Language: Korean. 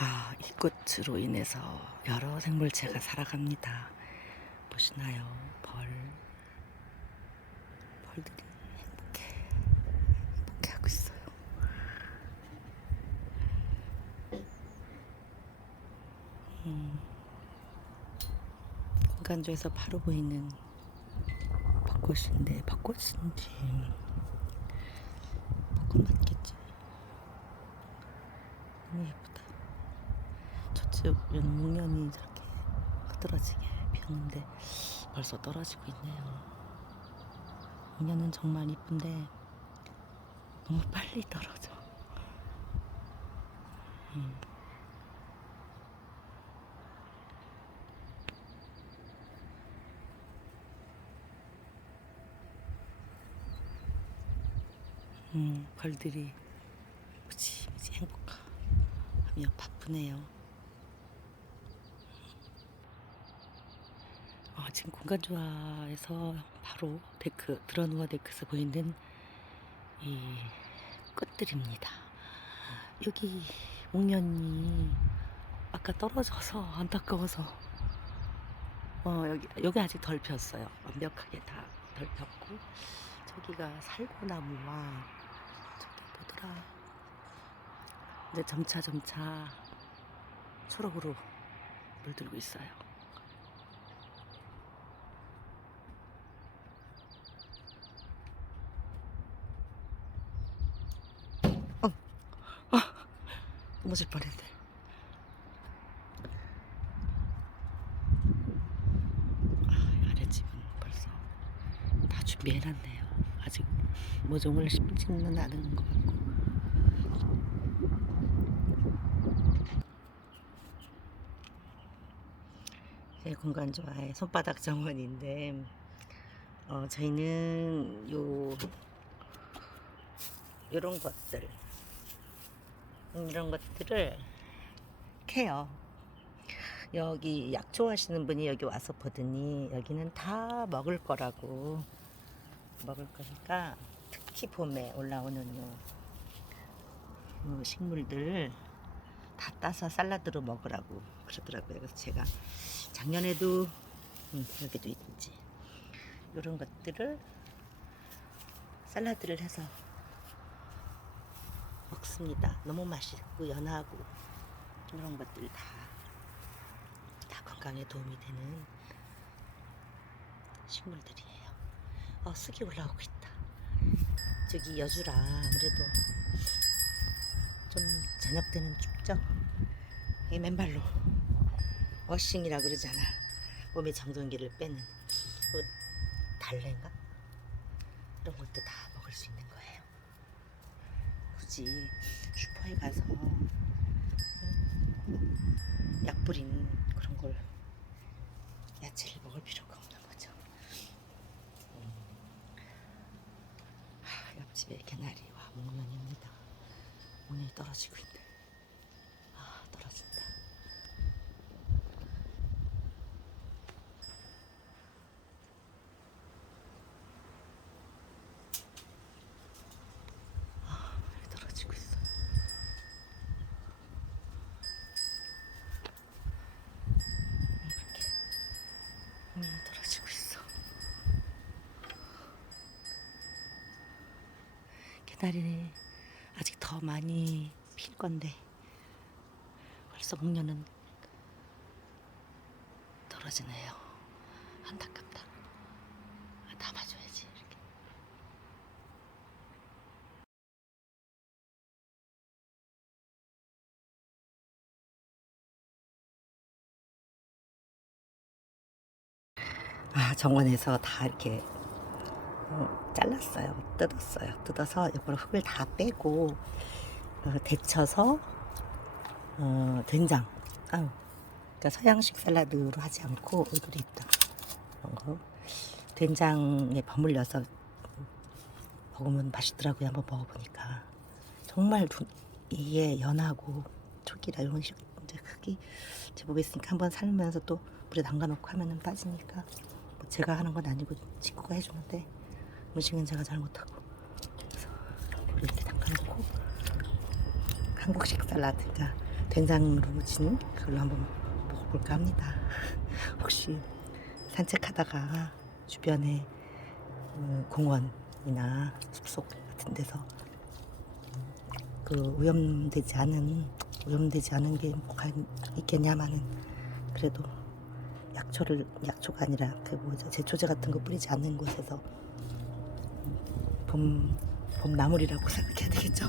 아, 이 꽃으로 인해서 여러 생물체가 살아갑니다. 보시나요? 벌. 벌들이 행복해. 행복해 하고 있어요. 음, 공간조에서 바로 보이는 벚꽃인데, 벚꽃인지, 벚꽃 맞겠지? 너무 예쁘다. 저쪽은 목련이 저렇게 흐드러지게 피었는데 벌써 떨어지고 있네요. 목련은 정말 이쁜데 너무 빨리 떨어져. 음. 음, 벌들이 무지무지 행복하며 바쁘네요. 어, 지금 공간 좋아에서 바로 데크 드러누워 데크에서 보이는 이 꽃들입니다. 여기 목련이 아까 떨어져서 안타까워서 어 여기 여기 아직 덜 폈어요. 완벽하게 다 덜 폈고 저기가 살구나무와 저기 뭐더라 이제 점차 점차 초록으로 물들고 있어요. 어, 아, 넘어질 뻔했네. 아, 아랫집은 벌써 다 준비해놨네요. 아직 모종을 심지는 않은 것 같고. 제 공간 좋아의 손바닥 정원인데, 어, 저희는 요, 요런 것들, 음, 이런 것들을 캐요. 여기 약 좋아하시는 분이 여기 와서 보더니 여기는 다 먹을 거라고 먹을 거니까 특히 봄에 올라오는 요, 요 식물들 다 따서 샐러드로 먹으라고 그러더라고요. 그래서 제가 작년에도 음, 여기도 있지 이런 것들을 샐러드를 해서 먹습니다. 너무 맛있고 연하고 이런 것들 다, 다 건강에 도움이 되는 식물들이에요. 어, 쑥이 올라오고 있다. 저기 여주라 아무래도 좀 저녁 때는 춥죠. 이 맨발로 워싱이라 그러잖아. 몸의 정전기를 빼는 그 달래인가? 이런 것도 다 먹을 수 있는 거예요. 굳이 슈퍼에 가서 음, 약 뿌린 그런 걸 야채를 먹을 필요가 없는 거죠. 옆집에 개나리와 목련입니다. 오늘 떨어지고 있네. 아, 떨어진다. 아, 많이 떨어지고 있어. 이렇게 많이 떨어지고 있어. 개나리는 아직 더 많이 필 건데 벌써 목련은 떨어지네요. 안타깝다. 아, 담아줘야지 이렇게. 아 정원에서 다 이렇게 어, 잘랐어요. 뜯었어요. 뜯어서 이걸 흙을 다 빼고 어, 데쳐서 어, 된장. 아유, 그러니까 서양식 샐러드로 하지 않고 얼굴이 있다. 이런 거 된장에 버물려서 먹으면 맛있더라고요. 한번 먹어보니까 정말 두- 이게 연하고 초기라 이런 식 이제 흙이 제법 있으니까 한번 삶으면서 또 물에 담가놓고 하면은 빠지니까 뭐 제가 하는 건 아니고 친구가 해주는데 음식은 제가 잘 못하고 그래서 이렇게 담가놓고 한국식 샐러드가 된장으로 진 그걸로 한번 먹어볼까 합니다. 혹시 산책하다가 주변에 음, 공원이나 숲속 같은 데서 그 오염되지 않은 오염되지 않은 게 뭐가 있겠냐마는 그래도 약초를 약초가 아니라 그 뭐죠 제초제 같은 거 뿌리지 않는 곳에서 봄 봄나물이라고 생각해야 되겠죠.